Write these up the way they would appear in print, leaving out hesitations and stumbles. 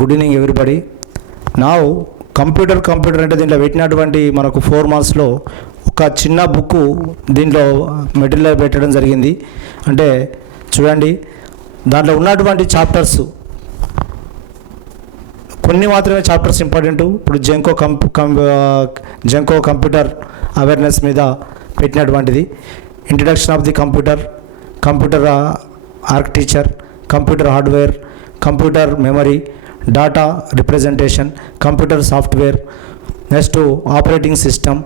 Good evening everybody. నా computer అంటే దీంట్లో పెట్టినటువంటి మనకు 4 మార్క్స్లో ఒక చిన్న బుక్ దీంట్లో మెటీరియల్ పెట్టడం జరిగింది. అంటే చూడండి, దాంట్లో ఉన్నటువంటి చాప్టర్స్ కొన్ని మాత్రమే చాప్టర్స్ ఇంపార్టెంట్. ఇప్పుడు జెంకో కంప్యూటర్ అవేర్నెస్ మీద పెట్టినటువంటిది. Introduction of the computer architecture, computer hardware, computer memory, data representation, computer software, next operating system,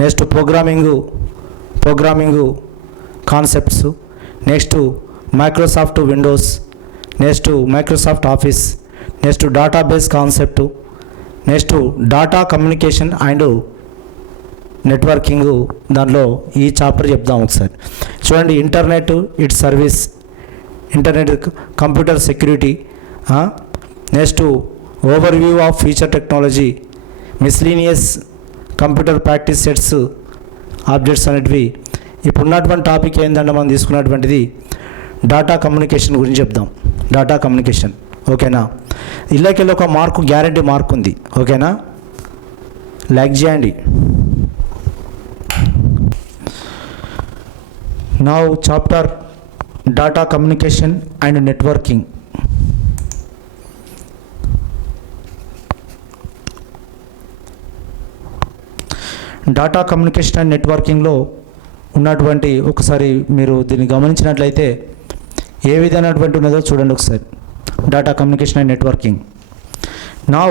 next programming concepts, next Microsoft Windows, next Microsoft Office, next database concept, next data communication and networking. దాంట్లో ఈ chapter చెప్దాం ఒకసారి. చూడండి, internet its service, internet computer security, next overview of future technology, miscellaneous computer practice sets objects అనేటివి. ఇప్పుడు ఉన్నటువంటి topic ఏంటంటే మనం తీసుకున్నటువంటిది డాటా కమ్యూనికేషన్ గురించి చెప్దాం. డాటా కమ్యూనికేషన్, ఓకేనా? ఇళ్ళకెళ్ళి ఒక మార్కు, గ్యారంటీ మార్క్ ఉంది, ఓకేనా? లైక్ చేయండి. Now chapter data communication and networking. Data communication and నెట్వర్కింగ్లో ఉన్నటువంటి ఒకసారి మీరు దీన్ని గమనించినట్లయితే ఏ విధమైనటువంటి ఉన్నదో చూడండి ఒకసారి. Data communication and networking. Now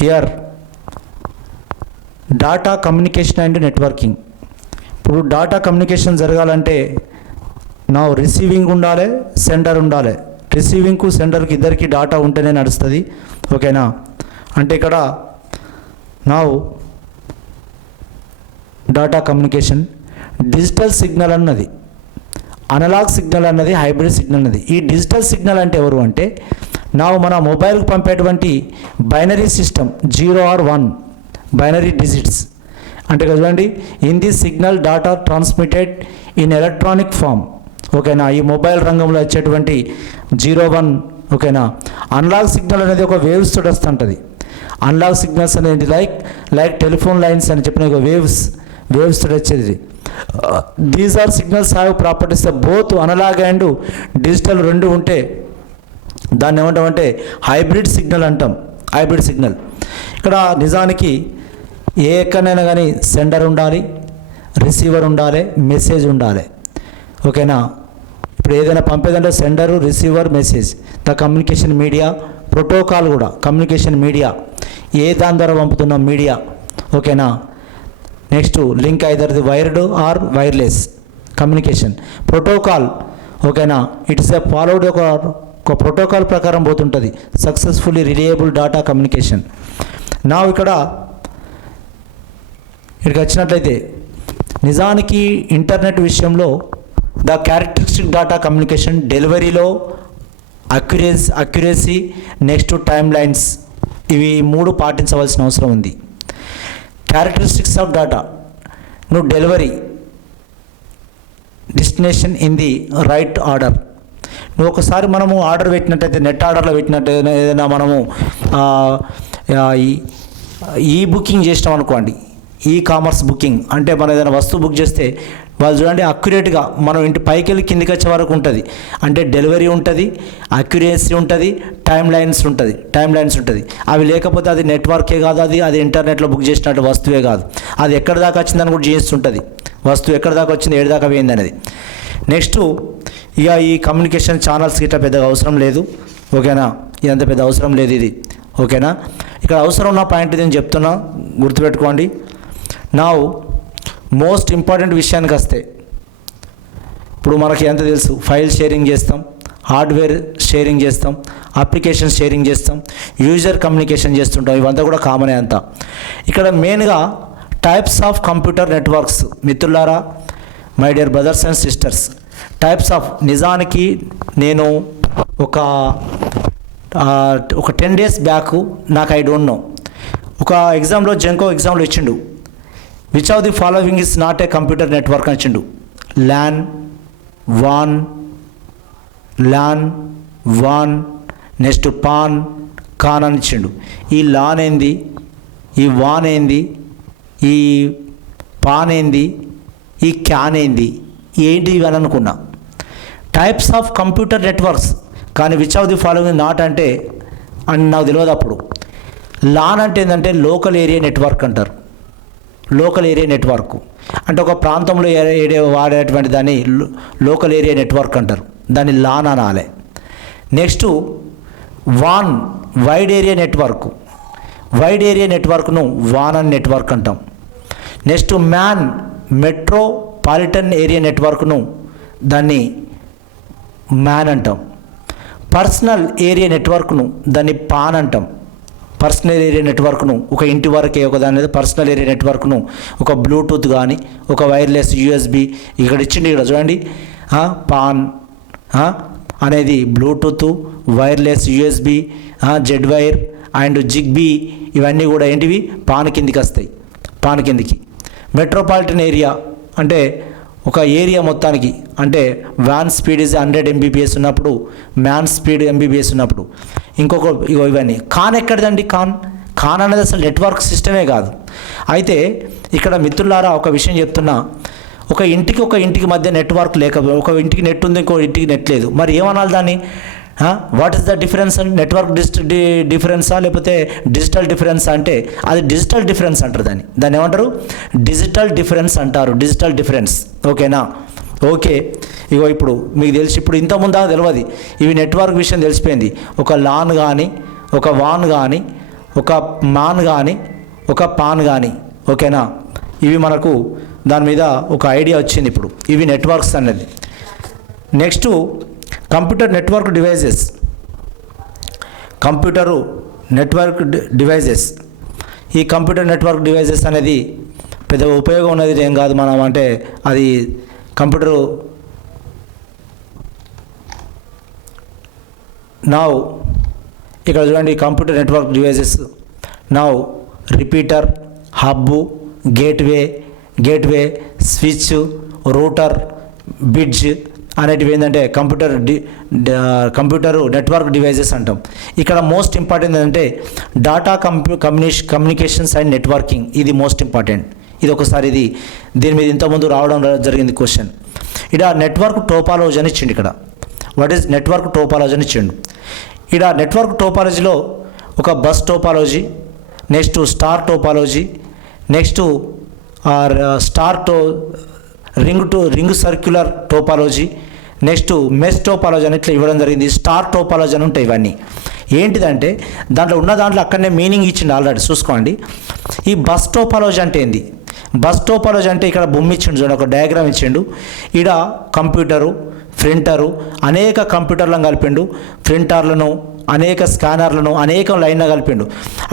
here data communication and networking. ఇప్పుడు డాటా కమ్యూనికేషన్ జరగాలంటే నా రిసీవింగ్ ఉండాలి, సెండర్ ఉండాలి. రిసీవింగ్కు సెండర్కి ఇద్దరికి డాటా ఉంటేనే నడుస్తుంది, ఓకేనా? అంటే ఇక్కడ నా డాటా కమ్యూనికేషన్ డిజిటల్ సిగ్నల్ అన్నది, అనలాగ్ సిగ్నల్ అన్నది, హైబ్రిడ్ సిగ్నల్ అన్నది. ఈ డిజిటల్ సిగ్నల్ అంటే ఎవరు అంటే మన మొబైల్కి పంపేటువంటి binary system, 0 or 1 binary digits. అంటే చూడండి, in the signal data transmitted in electronic form, ఓకేనా? ఈ మొబైల్ రంగంలో వచ్చేటువంటి 0, 1, ఓకేనా? అనలాగ్ సిగ్నల్ అనేది ఒక వేవ్స్ తోటి వస్తుంటుంది. అనలాగ్ సిగ్నల్స్ అనేది లైక్ టెలిఫోన్ లైన్స్ అని చెప్పిన ఒక వేవ్స్ తోటి వచ్చేది. These are signals have properties both analog and digital రెండు ఉంటే దాన్ని ఏమంటామంటే హైబ్రిడ్ సిగ్నల్ అంటాం. Hybrid signal. ఇక్కడ నిజానికి ఏ ఎక్కడైనా కానీ సెండర్ ఉండాలి, రిసీవర్ ఉండాలి, మెసేజ్ ఉండాలి, ఓకేనా? ఇప్పుడు ఏదైనా పంపేదంటే sender, receiver, message. The communication media, protocol కూడా కమ్యూనికేషన్ మీడియా. ఏ దాని ద్వారా పంపుతున్నాం? మీడియా, ఓకేనా? Next link either the wired or wireless communication. Protocol, ఓకేనా? ఇట్స్ ఎ ఫాలోడ్ ఒక ప్రోటోకాల్ ప్రకారం పోతుంటుంది. Successfully reliable data communication. నా ఇక్కడికి వచ్చినట్లయితే నిజానికి ఇంటర్నెట్ విషయంలో ద క్యారెక్టరిస్టిక్ డాటా కమ్యూనికేషన్ డెలివరీలో అక్యురసీ, నెక్స్ట్ టైమ్ లైన్స్, ఇవి 3 పాటించవలసిన అవసరం ఉంది. క్యారెక్టరిస్టిక్స్ ఆఫ్ డాటా, నువ్వు delivery, destination in the right order. నువ్వు ఒకసారి మనము ఆర్డర్ పెట్టినట్టయితే, నెట్ ఆర్డర్లో పెట్టినట్టయితే, ఏదైనా మనము ఈ బుకింగ్ చేసినాం అనుకోండి, ఈ కామర్స్ బుకింగ్ అంటే మనం ఏదైనా వస్తువు బుక్ చేస్తే వాళ్ళు చూడండి అక్యురేట్గా మనం ఇంటి పైకి వెళ్ళి కిందికి వచ్చే వరకు ఉంటుంది. అంటే డెలివరీ ఉంటుంది, అక్యురేసీ ఉంటుంది, టైం లైన్స్ ఉంటుంది. అవి లేకపోతే అది నెట్వర్కే కాదు, అది ఇంటర్నెట్లో బుక్ చేసినట్టు వస్తువే కాదు. అది ఎక్కడి దాకా వచ్చిందని కూడా చేస్తుంటుంది. వస్తువు ఎక్కడి దాకా వచ్చింది, ఏడు దాకా పోయింది అనేది. నెక్స్ట్ ఇక ఈ కమ్యూనికేషన్ ఛానల్స్ గిట్లా పెద్దగా అవసరం లేదు, ఓకేనా? ఇదంత పెద్ద అవసరం లేదు ఇది, ఓకేనా? ఇక్కడ అవసరం ఉన్న పాయింట్ నేను చెప్తున్నా, గుర్తుపెట్టుకోండి. నా మోస్ట్ ఇంపార్టెంట్ విషయానికి వస్తే, ఇప్పుడు మనకి ఎంత తెలుసు, ఫైల్ షేరింగ్ చేస్తాం, హార్డ్వేర్ షేరింగ్ చేస్తాం, అప్లికేషన్ షేరింగ్ చేస్తాం, యూజర్ కమ్యూనికేషన్ చేస్తుంటాం. ఇవంతా కూడా కామనే అంతా. ఇక్కడ మెయిన్గా టైప్స్ ఆఫ్ కంప్యూటర్ నెట్వర్క్స్. మిత్రులారా, my dear brothers and sisters, types of, నిజానికి నేను ఒక 10 days బ్యాక్ నాకు ఐ డోంట్ నో ఒక ఎగ్జామ్లో జెంకో ఎగ్జామ్లో ఇచ్చిండు, which of the following is not a computer network అని ఇచ్చిండు. LAN, WAN, నెక్స్ట్ పాన్ కాన్ అని ఇచ్చిండు. ఈ లాన్ ఏంది, ఈ వాన్ ఏంది, ఈ పాన్ ఏంది, ఈ క్యాన్ ఏంది, ఏంటి ఇవని అనుకున్నా. టైప్స్ ఆఫ్ కంప్యూటర్ నెట్వర్క్స్, కానీ which of the following not అంటే అని నాకు తెలియదు. అప్పుడు లాన్ అంటే ఏంటంటే లోకల్ ఏరియా నెట్వర్క్ అంటారు. లోకల్ ఏరియా నెట్వర్క్ అంటే ఒక ప్రాంతంలో వాడేటువంటి దాన్ని లోకల్ ఏరియా నెట్వర్క్ అంటారు, దాన్ని లాన్ అనాలి. నెక్స్ట్ వాన్ wide area network, wide area నెట్వర్క్ను వాన్ అని నెట్వర్క్ అంటాం. నెక్స్ట్ మ్యాన్ మెట్రోపాలిటన్ ఏరియా నెట్వర్క్ను దాన్ని మ్యాన్ అంటాం. పర్సనల్ ఏరియా నెట్వర్క్ను దాన్ని పాన్ అంటాం. పర్సనల్ ఏరియా నెట్వర్క్ను ఒక ఇంటి వరకే ఒక దాని మీద పర్సనల్ ఏరియా నెట్వర్క్ను ఒక బ్లూటూత్ కానీ ఒక వైర్లెస్ యూఎస్బి ఇక్కడ ఇచ్చింది, ఇక్కడ చూడండి పాన్ అనేది Bluetooth, wireless USB, Z wire and Zigbee ఇవన్నీ కూడా ఏంటివి పాన్ కిందికి వస్తాయి. పాన్ కిందికి మెట్రోపాలిటన్ ఏరియా అంటే ఒక ఏరియా మొత్తానికి, అంటే వ్యాన్ స్పీడ్ ఇస్ 100 Mbps ఉన్నప్పుడు, మ్యాన్ స్పీడ్ MBPS ఉన్నప్పుడు. ఇంకొక ఇవన్నీ కాన్ ఎక్కడిదండి? కాన్ అనేది అసలు నెట్వర్క్ సిస్టమే కాదు. అయితే ఇక్కడ మిత్రులారా ఒక విషయం చెప్తున్నా, ఒక ఇంటికి మధ్య నెట్వర్క్ ఒక ఇంటికి నెట్ ఉంది, ఇంకో ఇంటికి నెట్ లేదు, మరి ఏమనాలి దాన్ని? What is the difference? Network డిఫరెన్సా లేకపోతే డిజిటల్ డిఫరెన్స్ అంటే అది డిజిటల్ డిఫరెన్స్ అంటారు. దాన్ని ఏమంటారు? డిజిటల్ డిఫరెన్స్ అంటారు. Digital difference. ఓకేనా? ఓకే. ఇగో ఇప్పుడు మీకు తెలిసి, ఇప్పుడు ఇంతకుముందు దాకా తెలియదు, ఇవి నెట్వర్క్ విషయం తెలిసిపోయింది. ఒక లాన్ కానీ, ఒక వాన్ కానీ, ఒక మాన్ కానీ, ఒక పాన్ కానీ. ఓకేనా? ఇవి మనకు దాని మీద ఒక ఐడియా వచ్చింది. ఇప్పుడు ఇవి నెట్వర్క్స్ అన్నది. Next computer network devices. Computer network devices. ఈ కంప్యూటర్ నెట్వర్క్ డివైజెస్ అనేది పెద్ద ఉపయోగం ఉన్నది ఏం కాదు. మనం అంటే అది కంప్యూటరు నౌ ఇక్కడ చూడండి, computer network devices now repeater, hub, gateway, switch, router, bridge అనేటివి ఏంటంటే కంప్యూటర్ నెట్వర్క్ డివైజెస్ అంటాం. ఇక్కడ మోస్ట్ ఇంపార్టెంట్ ఏంటంటే డాటా కమ్యూనికేషన్స్ అండ్ నెట్వర్కింగ్. ఇది మోస్ట్ ఇంపార్టెంట్. ఇది ఒకసారి దీని మీద ఇంతకుముందు రావడం జరిగింది క్వశ్చన్. ఇక్కడ నెట్వర్క్ టోపాలజీ అని ఇచ్చిండు. ఇక్కడ వాట్ ఈజ్ నెట్వర్క్ టోపాలజీ అని ఇచ్చిండు. ఇక్కడ నెట్వర్క్ టోపాలజీలో ఒక bus topology, next star topology, next ring circular topology, next mesh topology అని ఇట్లా ఇవ్వడం జరిగింది. స్టార్ టోపాలజీ అని ఉంటాయి. ఇవన్నీ ఏంటిదంటే దాంట్లో అక్కడనే మీనింగ్ ఇచ్చిండు ఆల్రెడీ, చూసుకోండి. ఈ బస్ టోపాలజీ అంటే ఏంది? బస్ టోపాలజీ అంటే ఇక్కడ బొమ్మ ఇచ్చిండు చూడండి, ఒక డయాగ్రామ్ ఇచ్చిండు. ఈడ కంప్యూటరు, ప్రింటరు, అనేక కంప్యూటర్లను కలిపిండు, ప్రింటర్లను, అనేక స్కానర్లను, అనేక లైన్లో కలిపిండు.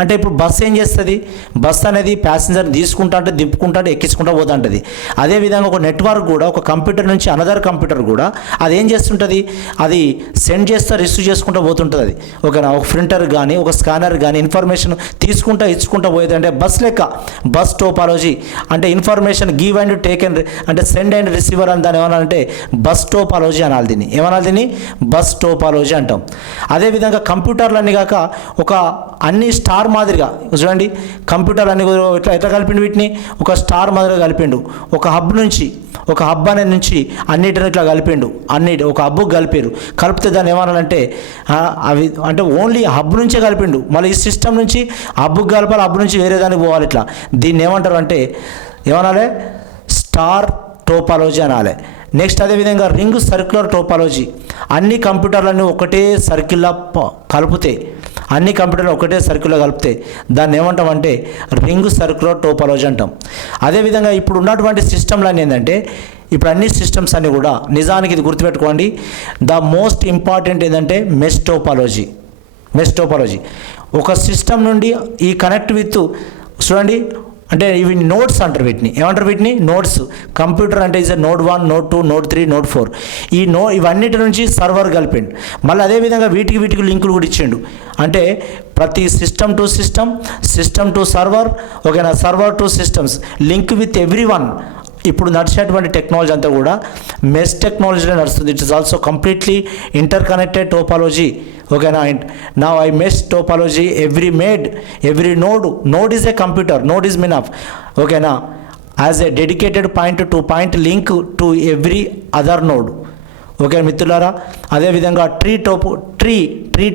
అంటే ఇప్పుడు బస్సు ఏం చేస్తుంది? బస్సు అనేది ప్యాసింజర్ని తీసుకుంటా అంటే దింపుకుంటా అంటే ఎక్కించుకుంటా పోతూ ఉంటుంది. అదేవిధంగా ఒక నెట్వర్క్ కూడా, ఒక కంప్యూటర్ నుంచి అనదర్ కంప్యూటర్ కూడా అది ఏం చేస్తుంటుంది? అది సెండ్ చేస్తా రిసీవ్ చేసుకుంటూ పోతుంటుంది. అది ఓకేనా? ఒక ప్రింటర్ కానీ, ఒక స్కానర్ కానీ ఇన్ఫర్మేషన్ తీసుకుంటా ఇచ్చుకుంటూ పోయేది. అంటే బస్ లెక్క బస్ టోపాలజీ అంటే information give and take and అంటే సెండ్ అండ్ రిసీవర్ అని దాన్ని ఏమనాలంటే బస్ టోపాలజీ అనాలి. దీన్ని ఏమనాలి? దీన్ని బస్ టోపాలజీ అంటాం. అదేవిధంగా కంప్యూటర్లన్నీ కాక ఒక అన్ని స్టార్ మాదిరిగా చూడండి, కంప్యూటర్లు అన్ని ఎట్లా కలిపిండు? వీటిని ఒక స్టార్ మాదిరిగా కలిపిండు. ఒక హబ్ అనే నుంచి అన్నిటిని ఇట్లా కలిపిండు. ఒక హబ్బుకు కలిపారు. కలిపితే దాన్ని ఏమనాలంటే అవి అంటే ఓన్లీ హబ్ నుంచే కలిపిండు. మళ్ళీ ఈ సిస్టమ్ నుంచి హబ్బుకు కలపాలి, హబ్ నుంచి వేరే దానికి పోవాలి. ఇట్లా దీన్ని ఏమంటారు అంటే ఏమనాలి? స్టార్ టోపాలజీ అనాలి. నెక్స్ట్ అదేవిధంగా రింగ్ సర్క్యులర్ టోపాలజీ. అన్ని కంప్యూటర్లన్నీ ఒకటే సర్కిల్లో కలిపితే, దాన్ని ఏమంటామంటే రింగ్ సర్క్యులర్ టోపాలజీ అంటాం. అదేవిధంగా ఇప్పుడు ఉన్నటువంటి సిస్టమ్లన్నీ ఏంటంటే, ఇప్పుడు అన్ని సిస్టమ్స్ అన్నీ కూడా నిజానికి ఇది గుర్తుపెట్టుకోండి, ద మోస్ట్ ఇంపార్టెంట్ ఏంటంటే మెష్ టోపాలజీ. ఒక సిస్టమ్ నుండి ఈ కనెక్ట్ విత్ చూడండి, అంటే ఇవి నోడ్స్ అంటారు. వీటిని ఏమంటారు? వీటిని నోడ్స్. కంప్యూటర్ అంటే is node 1, node 2, node 3, node 4. ఇవన్నిటి నుంచి సర్వర్ కలిపిండు. మళ్ళీ అదేవిధంగా వీటికి లింకులు కూడా ఇచ్చిండు. అంటే ప్రతి system to system to server, ఓకేనా? Server to systems link with every one ఇప్పుడు నడిచేటువంటి టెక్నాలజీ అంతా కూడా మెష్ టెక్నాలజీలో నడుస్తుంది. It is also completely interconnected topology. ఓకేనా? Now I mesh topology every node is a computer, node is mean of. ఓకేనా? As a dedicated point to point link to every other node. Okay మిత్రులారా, అదేవిధంగా tree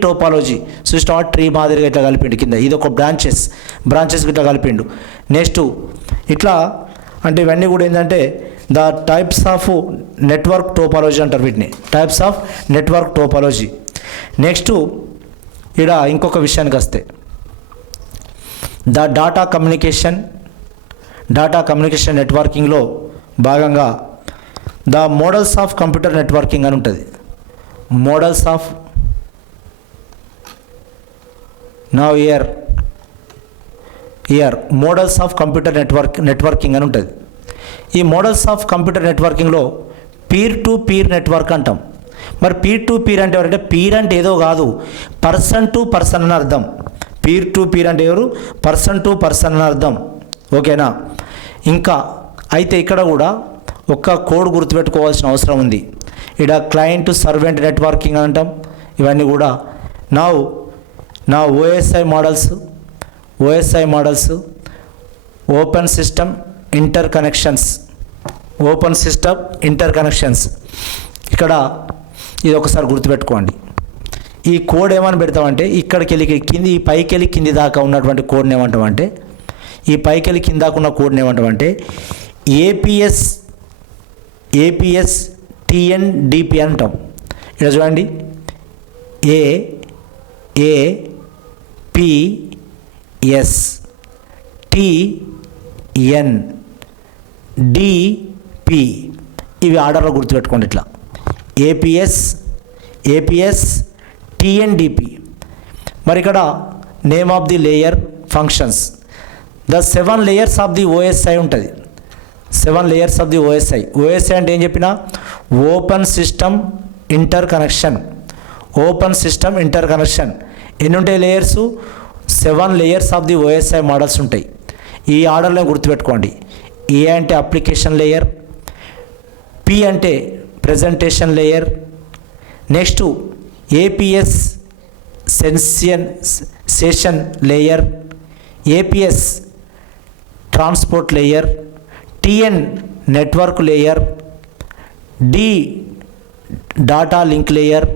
topology system tree మాదిరిగా ఇట్లా కలిపిండు కింద. ఇది ఒక branches ఇట్లా కలిపిండు. నెక్స్ట్ ఇట్లా అంటే ఇవన్నీ కూడా ఏంటంటే the types of network topology అంటారు వీటిని, types of network topology. Next ఇక్కడ ఇంకొక విషయానికి వస్తే ద డాటా కమ్యూనికేషన్ నెట్వర్కింగ్లో భాగంగా the models of computer networking అని ఉంటుంది. Models of models of computer networking అని ఉంటుంది. ఈ మోడల్స్ ఆఫ్ కంప్యూటర్ నెట్వర్కింగ్లో పీర్ టు పీర్ నెట్వర్క్ అంటాం. మరి పీర్ టు పీర్ అంటే ఎవరంటే పీర్ అంటే ఏదో కాదు, పర్సన్ టు పర్సన్ అని అర్థం. పీర్ టు పీర్ అంటే ఎవరు? పర్సన్ టు పర్సన్ అని అర్థం. ఓకేనా? ఇంకా అయితే ఇక్కడ కూడా ఒక్క కోడ్ గుర్తుపెట్టుకోవాల్సిన అవసరం ఉంది. ఇక్కడ క్లయింట్ సర్వెంట్ నెట్వర్కింగ్ అంటాం. ఇవన్నీ కూడా నా OSI models open system inter connections. ఇక్కడ ఇది ఒకసారి గుర్తుపెట్టుకోండి. ఈ కోడ్ ఏమని పెడతామంటే ఇక్కడికి వెళ్ళి కింది, ఈ పైకి వెళ్ళి కింది దాకా ఉన్నటువంటి కోడ్ని ఏమంటామంటే, ఈ పైకి వెళ్ళి కింద దాకా ఉన్న కోడ్ని ఏమంటామంటే ఏపీఎస్ టిఎన్డిపి అంటాం. ఇక్కడ చూడండి, ఏపీఎస్ టిఎన్డిపి ఇవి ఆర్డర్లో గుర్తుపెట్టుకోండి. ఇట్లా ఏపీఎస్ టిఎన్డిపి. మరి ఇక్కడ name of the layer functions, the 7 layers of the OSI ఉంటుంది. 7 layers ఆఫ్ ది ఓఎస్ఐ అంటే ఏం చెప్పినా ఓపెన్ సిస్టమ్ ఇంటర్ కనెక్షన్. ఎన్ని ఉంటాయి layers? 7 layers of the OSI models ఉంటాయి. ఈ ఆర్డర్లో గుర్తుపెట్టుకోండి. ఏ అంటే అప్లికేషన్ లేయర్, పి అంటే presentation layer, next APS session layer, APS transport layer, TN network layer, D data link layer,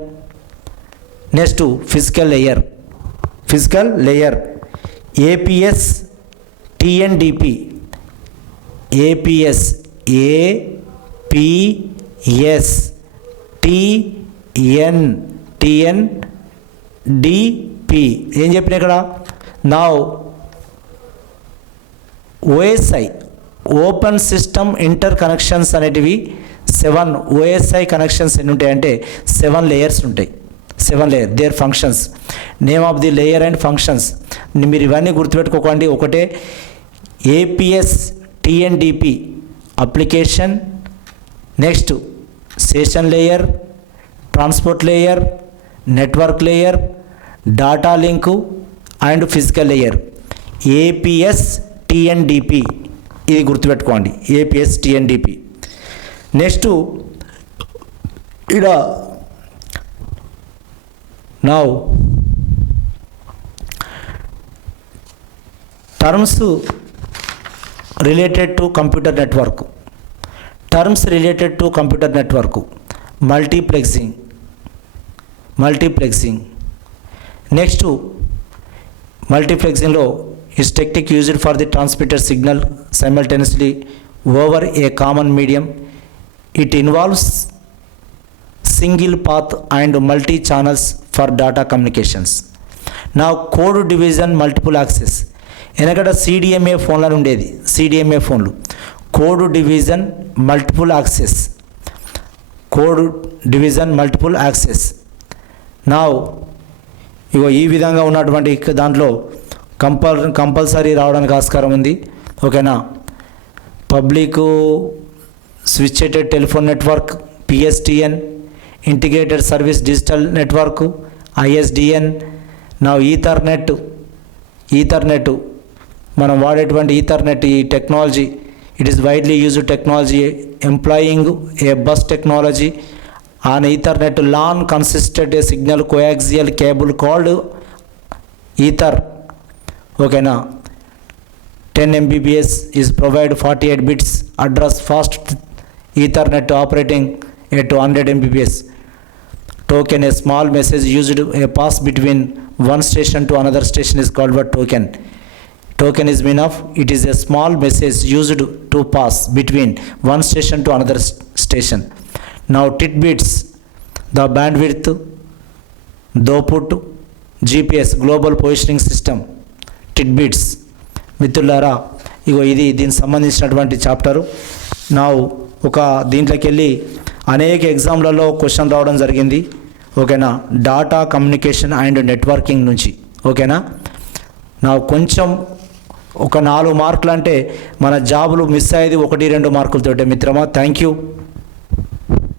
next physical layer, APS TNDP, APS TNDP. ఏం చెప్పిన ఇక్కడ? నా OSI open system interconnections అనేటివి 7 OSI connections ఎన్ని ఉంటాయంటే 7 layers ఉంటాయి. 7 layers their functions, name of the layer and functions. మీరు ఇవన్నీ గుర్తుపెట్టుకోకండి. ఒకటే APS TNDP application, next session layer, transport layer, network layer, data link and physical layer. APS TNDP ఇది గుర్తుపెట్టుకోండి. APS TNDP. నెక్స్ట్ ఇక్కడ now terms related to computer network, multiplexing. Next మల్టీప్లెక్సింగ్లో is technique used for the transmitted signal simultaneously over a common medium. It involves single path and multi channels for data communications. Now code division multiple access. ఎనకడ CDMA ఫోన్లను ఉండేది, CDMA ఫోన్లు. Code division multiple access. నా ఇగో ఈ విధంగా ఉన్నటువంటి దాంట్లో compulsory రావడానికి ఆస్కారం ఉంది. ఓకేనా? Public switched telephone network PSTN, integrated service digital network ISDN. నా ఈథర్నెట్ మనం వాడేటువంటి ఈథర్నెట్, ఈ technology It is widely used technology employing a bus technology. On Ethernet LAN consisted a signal coaxial cable called Ether. Okay, now 10 Mbps is provide 48 bits address fast Ethernet operating at 100 Mbps. Token, a small message used a pass between one station to another station is called a token. Token is mean of it is a small message used to pass between one station to another station. Now tidbits, the bandwidth, throughput, GPS global positioning system, tidbits. మిత్రులారా, ఇగో ఇది దీనికి సంబంధించినటువంటి chapter. నా ఒక దీంట్లోకి వెళ్ళి అనేక ఎగ్జామ్లలో question రావడం జరిగింది. ఓకేనా, డాటా కమ్యూనికేషన్ అండ్ నెట్వర్కింగ్ నుంచి. ఓకేనా, నా కొంచెం ఒక 4 మార్కులు అంటే మన జాబులు మిస్ అయ్యేది 1-2 మార్కులతోటే మిత్రమా. Thank you.